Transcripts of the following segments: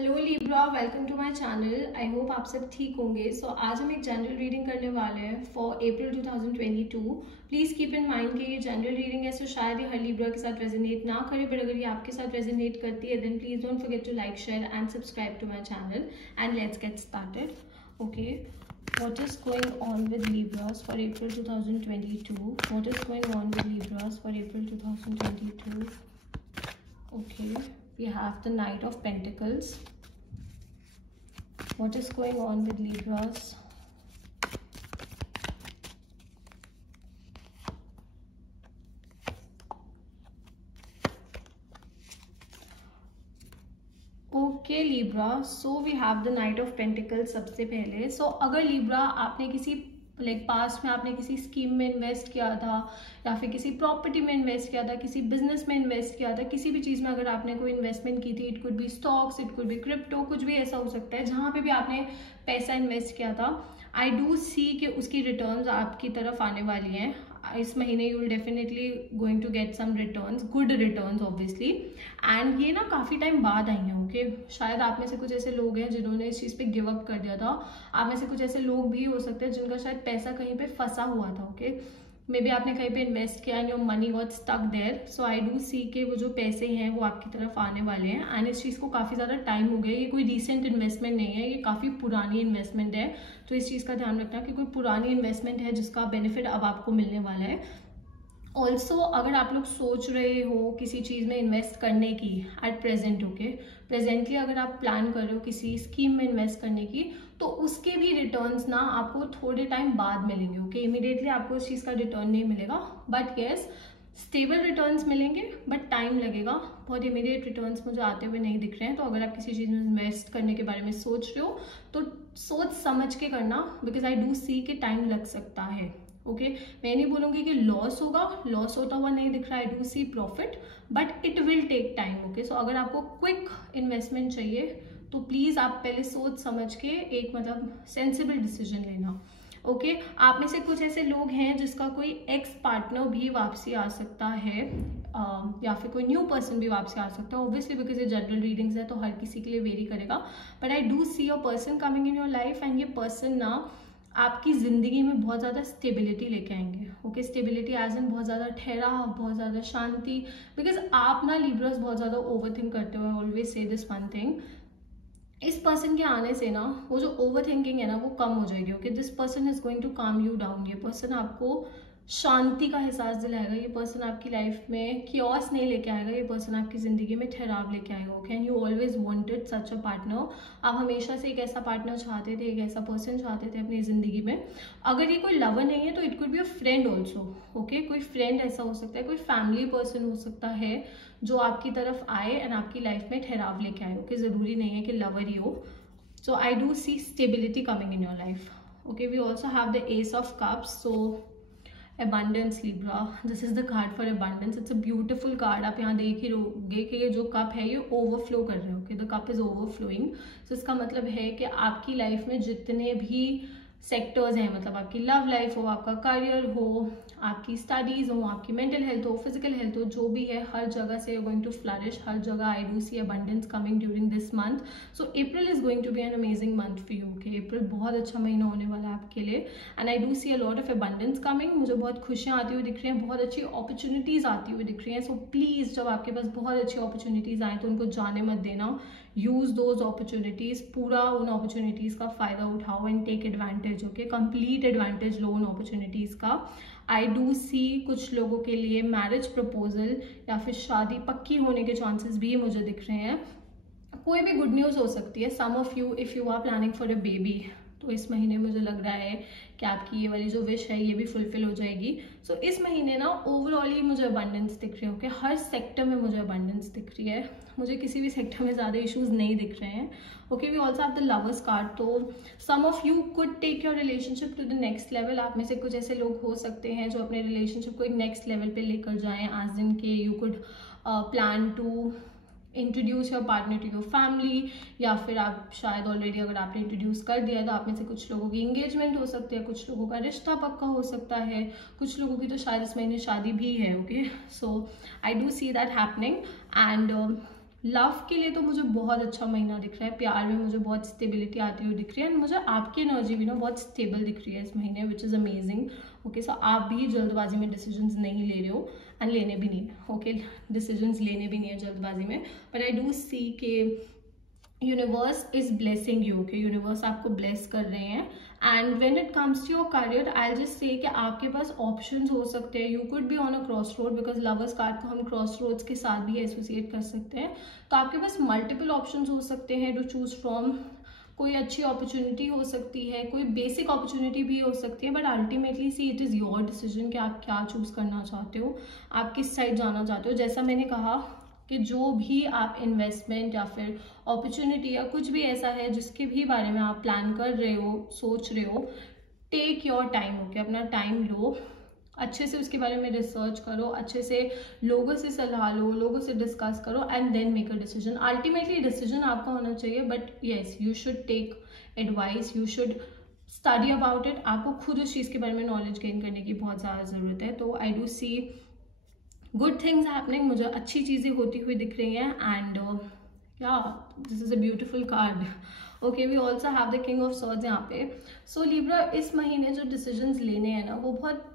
Hello Libra, welcome to my channel. I hope आप सब ठीक होंगे। सो आज हम एक जनरल रीडिंग करने वाले हैं for April 2022। Please keep in mind कि ये जनरल रीडिंग है, सो शायद ये हर लिब्रा के साथ रेजोनेट ना करे, बट अगर ये आपके साथ रेजोनेट करती है then please don't forget to like, share and subscribe to my channel and let's get started. Okay, what is going on with Libras for April 2022? What is going on with Libras for April 2022? Okay, we have the Knight of Pentacles. What is going on with Libras? Okay Libra, so we have the knight of pentacles. सबसे पहले अगर Libra आपने किसी past में आपने किसी scheme में invest किया था या फिर किसी प्रॉपर्टी में इन्वेस्ट किया था, किसी बिजनेस में इन्वेस्ट किया था, किसी भी चीज़ में अगर आपने कोई इन्वेस्टमेंट की थी, it could B stocks, it could B crypto, कुछ भी ऐसा हो सकता है, जहाँ पे भी आपने पैसा इन्वेस्ट किया था, आई डू सी कि उसकी रिटर्न्स आपकी तरफ आने वाली हैं इस महीने। You will definitely going to get some returns, good returns obviously, and ये ना काफ़ी टाइम बाद आई हैं। ओके, शायद आप में से कुछ ऐसे लोग हैं जिन्होंने इस चीज़ पे गिव अप कर दिया था। आप में से कुछ ऐसे लोग भी हो सकते हैं जिनका शायद पैसा कहीं पे फंसा हुआ था। ओके, मे बी आपने कहीं पे इन्वेस्ट किया and your money got stuck there. So I do see के वो जो पैसे हैं वो आपकी तरफ आने वाले हैं, एंड इस चीज़ को काफ़ी ज़्यादा टाइम हो गया। ये कोई रिसेंट इन्वेस्टमेंट नहीं है, ये काफ़ी पुरानी इन्वेस्टमेंट है, तो इस चीज़ का ध्यान रखना कि कोई पुरानी इन्वेस्टमेंट है जिसका बेनिफिट अब आपको मिलने वाला है। ऑल्सो अगर आप लोग सोच रहे हो किसी चीज़ में इन्वेस्ट करने की एट प्रेजेंट, ओके, प्रेजेंटली अगर आप प्लान कर रहे हो किसी स्कीम में इन्वेस्ट करने की, तो उसके भी रिटर्न्स ना आपको थोड़े टाइम बाद मिलेंगे। ओके, इमीडिएटली आपको उस चीज़ का रिटर्न नहीं मिलेगा, बट येस स्टेबल रिटर्न्स मिलेंगे, बट टाइम लगेगा। बहुत इमीडिएट रिटर्न्स मुझे आते हुए नहीं दिख रहे हैं। तो अगर आप किसी चीज़ में इन्वेस्ट करने के बारे में सोच रहे हो तो सोच समझ के करना, बिकॉज आई डू सी कि टाइम लग सकता है। ओके, मैं नहीं बोलूँगी कि लॉस होगा, लॉस होता हुआ नहीं दिख रहा है, I do see profit, but it will take time. Okay, so अगर आपको क्विक इन्वेस्टमेंट चाहिए तो प्लीज़ आप पहले सोच समझ के एक सेंसिबल डिसीजन लेना। ओके, आप में से कुछ ऐसे लोग हैं जिसका कोई एक्स पार्टनर भी वापसी आ सकता है, या फिर कोई न्यू पर्सन भी वापसी आ सकता है। ऑब्वियसली बिकॉज ये जनरल रीडिंग्स है तो हर किसी के लिए वेरी करेगा, but I do see a person coming in your life, and ये पर्सन ना आपकी ज़िंदगी में बहुत ज़्यादा स्टेबिलिटी लेके आएंगे। ओके, स्टेबिलिटी एज इन बहुत ज़्यादा ठहराव, बहुत ज़्यादा शांति, बिकॉज आप ना लिब्रस बहुत ज़्यादा ओवर थिंक करते हो। Always say this one thing, इस पर्सन के आने से ना वो जो ओवर थिंकिंग है ना वो कम हो जाएगी। Okay, this person is going to calm you down. ये पर्सन आपको शांति का एहसास दिलाएगा, ये पर्सन आपकी लाइफ में क्योस नहीं लेके आएगा, ये पर्सन आपकी ज़िंदगी में ठहराव लेके आएगा। Okay, and you always wanted such a partner. आप हमेशा से एक ऐसा पार्टनर चाहते थे, एक ऐसा पर्सन चाहते थे अपनी ज़िंदगी में। अगर ये कोई लवर नहीं है तो it could be a friend also. Okay, कोई फ्रेंड ऐसा हो सकता है, कोई फैमिली पर्सन हो सकता है जो आपकी तरफ आए एंड आपकी लाइफ में ठहराव लेके आए। ओके, ज़रूरी नहीं है कि लवर ही हो। So I do see stability coming in your life. Okay, we also have the ace of cups. So abundance Libra, this is the card for abundance. It's a beautiful card. आप यहाँ देख ही रहोगे कि जो cup है ये overflow कर रहे हो। Okay, the cup is overflowing. So इसका मतलब है कि आपकी लाइफ में जितने भी सेक्टर्स हैं, मतलब आपकी लव लाइफ हो, आपका करियर हो, आपकी स्टडीज हो, आपकी मेंटल हेल्थ हो, फिजिकल हेल्थ हो, जो भी है हर जगह से यू गोइंग टू फ्लरिश। हर जगह I do see abundance coming during this month. So April is going to be an amazing month for you. Okay, April बहुत अच्छा महीना होने वाला है आपके लिए, and I do see a lot of abundance coming. मुझे बहुत खुशियाँ आती हुई दिख रही हैं, बहुत अच्छी अपॉर्चुनिटीज़ आती हुई दिख रही हैं। सो प्लीज़ जब आपके पास बहुत अच्छी अपॉर्चुनिटीज़ आए तो उनको जाने मत देना। यूज़ दोज अपॉर्चुनिटीज़, पूरा उन अपॉर्चुनिटीज़ का फ़ायदा उठाओ and take advantage. Okay, complete advantage लो उन अपॉर्चुनिटीज़ का। आई डू सी कुछ लोगों के लिए मैरिज प्रपोजल या फिर शादी पक्की होने के चांसेस भी मुझे दिख रहे हैं। कोई भी गुड न्यूज़ हो सकती है। Some of you if you are planning for a baby, तो इस महीने मुझे लग रहा है कि आपकी ये वाली जो विश है ये भी फुलफिल हो जाएगी। सो इस महीने ना ओवरऑल मुझे अबंडेंस दिख रही है। ओके, हर सेक्टर में मुझे अबंडेंस दिख रही है, मुझे किसी भी सेक्टर में ज़्यादा इश्यूज नहीं दिख रहे हैं। Okay, we also have the lovers card. तो some of you could take your relationship to the next level. आप में से कुछ ऐसे लोग हो सकते हैं जो अपने रिलेशनशिप को एक नेक्स्ट लेवल पे लेकर जाएं, एज इन के you could plan to introduce your partner to your family, या फिर आप शायद ऑलरेडी अगर आपने इंट्रोड्यूस कर दिया तो आप में से कुछ लोगों की इंगेजमेंट हो सकती है, कुछ लोगों का रिश्ता पक्का हो सकता है, कुछ लोगों की तो शायद इस महीने शादी भी है। Okay, so I do see that happening, and love के लिए तो मुझे बहुत अच्छा महीना दिख रहा है, प्यार में मुझे बहुत स्टेबिलिटी आती हुई दिख रही है, एंड मुझे आपकी एनर्जी भी ना बहुत स्टेबल दिख रही है इस महीने, विच इज़ अमेजिंग। ओके, सो आप भी जल्दबाजी में डिसीजंस नहीं ले रहे हो, एंड लेने भी नहीं है। ओके, डिसीजंस लेने भी नहीं है जल्दबाजी में, बट आई डू सी के universe is blessing you. Okay, universe आपको ब्लेस कर रहे हैं। And when it comes to your career, I just say कि आपके पास ऑप्शंस हो सकते हैं। You could be on a cross road, because lovers card को हम क्रॉस रोड्स के साथ भी एसोसिएट कर सकते हैं। तो आपके पास मल्टीपल ऑप्शंस हो सकते हैं टू चूज फ्रॉम। कोई अच्छी अपॉर्चुनिटी हो सकती है, कोई बेसिक अपॉर्चुनिटी भी हो सकती है, but ultimately see it is your decision कि आप क्या चूज करना चाहते हो, आप किस साइड जाना चाहते हो। जैसा मैंने कहा कि जो भी आप इन्वेस्टमेंट या फिर अपॉर्चुनिटी या कुछ भी ऐसा है जिसके भी बारे में आप प्लान कर रहे हो, सोच रहे हो, टेक योर टाइम। ओके, अपना टाइम लो, अच्छे से उसके बारे में रिसर्च करो, अच्छे से लोगों से सलाह लो, लोगों से डिस्कस करो, and then make a decision. Ultimately decision आपका होना चाहिए, but yes you should take advice, you should study about it. आपको खुद उस चीज़ के बारे में नॉलेज गेन करने की बहुत ज़्यादा ज़रूरत है। तो I do see good things happening, मुझे अच्छी चीज़ें होती हुई दिख रही हैं, एंड या this is a beautiful card. Okay, we also have the king of swords यहाँ पे। सो लिब्रा, इस महीने जो डिसीजंस लेने हैं ना, वो बहुत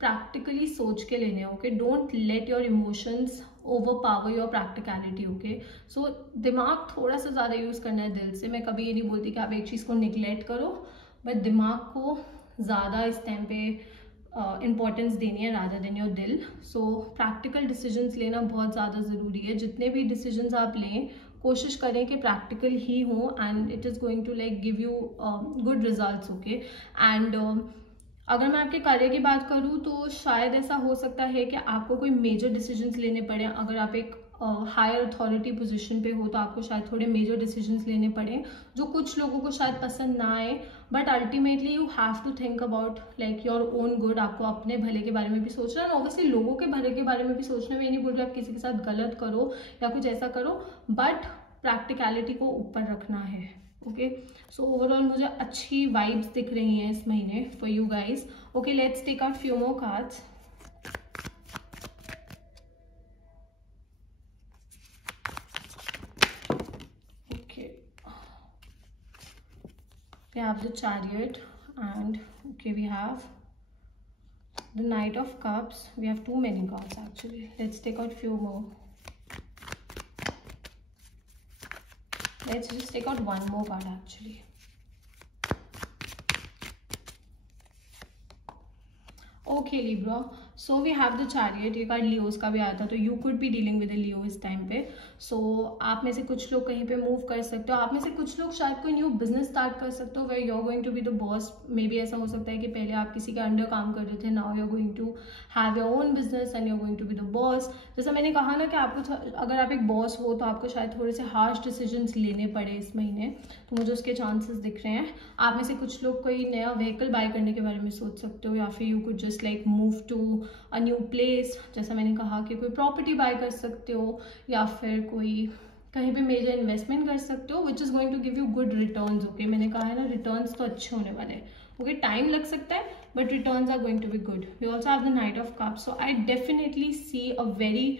प्रैक्टिकली सोच के लेने हैं। Okay, don't let your emotions overpower your practicality. Okay, so दिमाग थोड़ा सा ज़्यादा यूज़ करना है दिल से। मैं कभी ये नहीं बोलती कि आप एक चीज़ को निगलेक्ट करो, बट दिमाग को ज़्यादा इस टाइम पे इम्पॉर्टेंस देनी है रादर देन योर दिल। सो प्रैक्टिकल डिसीजंस लेना बहुत ज़्यादा ज़रूरी है। जितने भी डिसीजंस आप लें, कोशिश करें कि प्रैक्टिकल ही हो, and it is going to like give you good results. Okay, and अगर मैं आपके कार्य की बात करूँ तो शायद ऐसा हो सकता है कि आपको कोई मेजर डिसीजंस लेने पड़े। अगर आप एक हायर अथॉरिटी पोजीशन पे हो तो आपको शायद थोड़े मेजर डिसीजंस लेने पड़े जो कुछ लोगों को शायद पसंद ना आए, but ultimately you have to think about like your own good. आपको अपने भले के बारे में भी सोचना है, ऑब्वियसली लोगों के भले के बारे में भी सोचना है। मैं नहीं बोल रही आप किसी के साथ गलत करो या कुछ ऐसा करो, बट प्रैक्टिकलिटी को ऊपर रखना है। ओके, सो ओवरऑल मुझे अच्छी वाइब्स दिख रही हैं इस महीने for you guys. Okay, let's take out few more cards. We have the Chariot, and okay, we have the Knight of Cups. We have too many cards actually. Let's take out few more. Let's just take out one more card actually. Okay Libra, so we have the chariot. ये card Leos का भी आया था, तो you could be dealing with a Leo this time पे। सो आप में से कुछ लोग कहीं पे मूव कर सकते हो, आप में से कुछ लोग शायद कोई न्यू बिजनेस स्टार्ट कर सकते हो where you are going to be the boss. Maybe ऐसा हो सकता है कि पहले आप किसी के अंडर काम कर रहे थे, now you are going to have your own business and you are going to be the boss. जैसा मैंने कहा ना कि आपको अगर आप एक बॉस हो तो आपको शायद थोड़े से हार्श डिसीजंस लेने पड़े इस महीने, तो मुझे उसके चांसेस दिख रहे हैं। आप में से कुछ लोग कोई नया व्हीकल बाय करने के बारे में सोच सकते हो, या फिर you could just like move to a new place. जैसा मैंने कहा कि कोई प्रॉपर्टी बाय कर सकते हो, या फिर कोई कहीं पे मेजर इन्वेस्टमेंट कर सकते हो which is going to give you good returns. Okay, मैंने कहा है ना रिटर्न्स तो अच्छे होने वाले हैं। ओके, टाइम लग सकता है but returns are going to be good. We also have the knight of cups, so I definitely see a very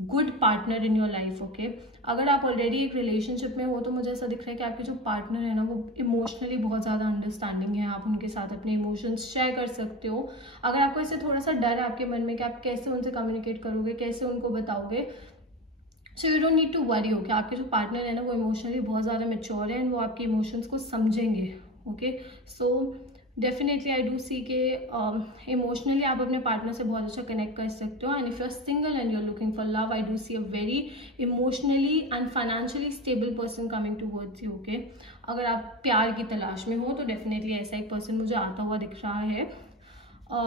good partner in your life. Okay, अगर आप ऑलरेडी एक रिलेशनशिप में हो तो मुझे ऐसा दिख रहा है कि आपके जो पार्टनर है ना वो इमोशनली बहुत ज़्यादा अंडरस्टैंडिंग है। आप उनके साथ अपने इमोशंस शेयर कर सकते हो। अगर आपको इससे थोड़ा सा डर है आपके मन में कि आप कैसे उनसे कम्युनिकेट करोगे, कैसे उनको बताओगे, so you don't need to worry हो कि आपके जो पार्टनर है ना वो इमोशनली बहुत ज़्यादा मेच्योर है एंड वो आपके इमोशंस को समझेंगे। Okay, so definitely I do see के इमोशनली आप अपने पार्टनर से बहुत अच्छा कनेक्ट कर सकते हो। And if you are single and you are looking for love, I do see a very emotionally and financially stable person coming towards you. Okay, अगर आप प्यार की तलाश में हो तो डेफिनेटली ऐसा एक पर्सन मुझे आता हुआ दिख रहा है।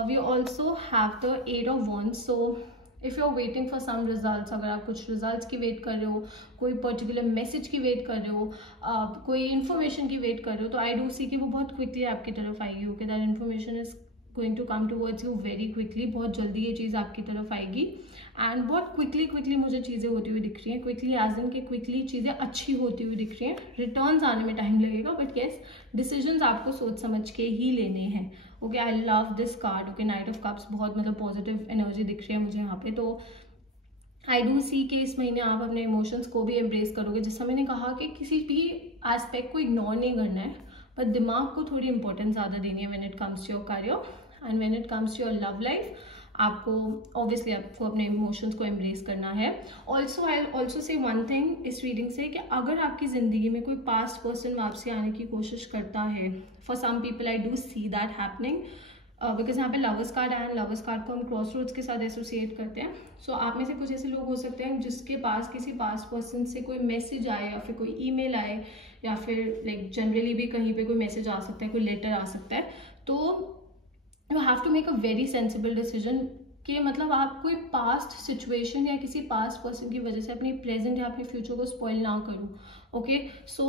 We also have the 8 of wands, so if you are waiting for some results, अगर आप कुछ रिजल्ट्स की वेट कर रहे हो, कोई पर्टिकुलर मैसेज की वेट कर रहे हो, कोई इन्फॉर्मेशन की वेट कर रहे हो, तो आई डू सी कि वो बहुत क्विकली आपकी तरफ आएगी। Okay, that information is going to come towards you very quickly. बहुत जल्दी ये चीज़ आपकी तरफ आएगी एंड बहुत क्विकली मुझे चीज़ें होती हुई दिख रही हैं। क्विकली एज इन के क्विकली चीज़ें अच्छी होती हुई दिख रही हैं। रिटर्न्स आने में टाइम लगेगा बट येस डिसीजंस आपको सोच समझ के ही लेने हैं। Okay, I love this card. Okay, night of cups बहुत मतलब पॉजिटिव एनर्जी दिख रही है मुझे यहाँ पे। तो आई डू सी कि इस महीने आप अपने इमोशंस को भी एम्ब्रेस करोगे, जैसा मैंने कहा कि किसी भी एस्पेक्ट को इग्नोर नहीं करना है, पर दिमाग को थोड़ी इंपॉर्टेंस ज़्यादा देनी है when it comes to your career and when it comes to your love life. आपको ऑब्वियसली आपको अपने इमोशंस को एम्ब्रेस करना है। Also I also say one thing इस रीडिंग से कि अगर आपकी ज़िंदगी में कोई पास्ट पर्सन वापसी आने की कोशिश करता है, for some people I do see that happening, because यहाँ पे lovers card and lovers card को हम क्रॉस रोड्स के साथ एसोसिएट करते हैं। सो आप में से कुछ ऐसे लोग हो सकते हैं जिसके पास किसी पास्ट पर्सन से कोई मैसेज आए या फिर कोई ईमेल आए या फिर लाइक जनरली भी कहीं पे कोई मैसेज आ सकता है, कोई लेटर आ सकता है। तो you have to make a very sensible decision कि मतलब आप कोई पास्ट सिचुएशन या किसी पास्ट पर्सन की वजह से अपनी प्रेजेंट या अपने फ्यूचर को स्पॉइल ना करूँ। ओके, सो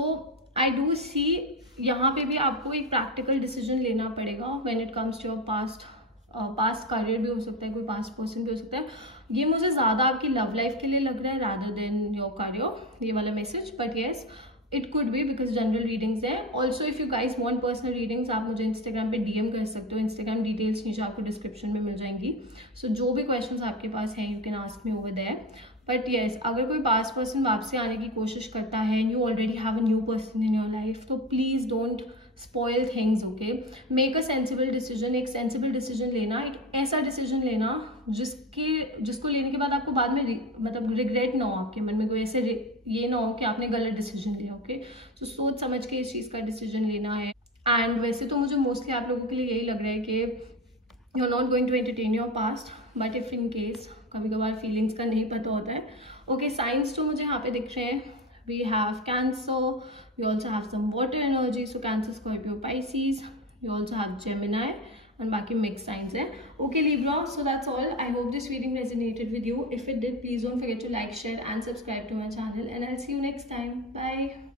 आई डू सी यहाँ पे भी आपको एक प्रैक्टिकल डिसीजन लेना पड़ेगा when it comes to your past career भी हो सकता है, कोई पास्ट पर्सन भी हो सकता है। ये मुझे ज़्यादा आपकी लव लाइफ के लिए लग रहा है रादर देन योर करियर, ये वाला message, but yes it could be because general readings है। Also if you guys want personal readings, आप मुझे इंस्टाग्राम पे डीएम कर सकते हो, इंस्टाग्राम डिटेल्स नीचे आपको डिस्क्रिप्शन में मिल जाएंगी। सो जो भी क्वेश्चंस आपके पास हैं you can ask me over there. But yes, अगर कोई पास्ट पर्सन वापसी आने की कोशिश करता है and you already have a new person in your life, तो please don't spoil things. Okay, make a sensible decision. एक सेंसिबल डिसीजन लेना, एक ऐसा डिसीजन लेना जिसको लेने के बाद आपको बाद में मतलब रिग्रेट ना हो, आपके मन में कोई ऐसे ये ना हो कि आपने गलत डिसीजन लिया। ओके, तो सोच समझ के इस चीज़ का डिसीजन लेना है। एंड वैसे तो मुझे मोस्टली आप लोगों के लिए यही लग रहा है कि you are not going to entertain your past, but if in case कभी कभार फीलिंग्स का नहीं पता होता है। ओके, साइंस तो मुझे यहाँ पे दिख रहे हैं, we have Cancer, we also have some water energy, so Cancer, Scorpio, Pisces, we also have Gemini and बाकी mixed signs है। Okay Libra, so that's all. I hope this reading resonated with you. If it did, please don't forget to like, share and subscribe to my channel, and I'll see you next time. Bye.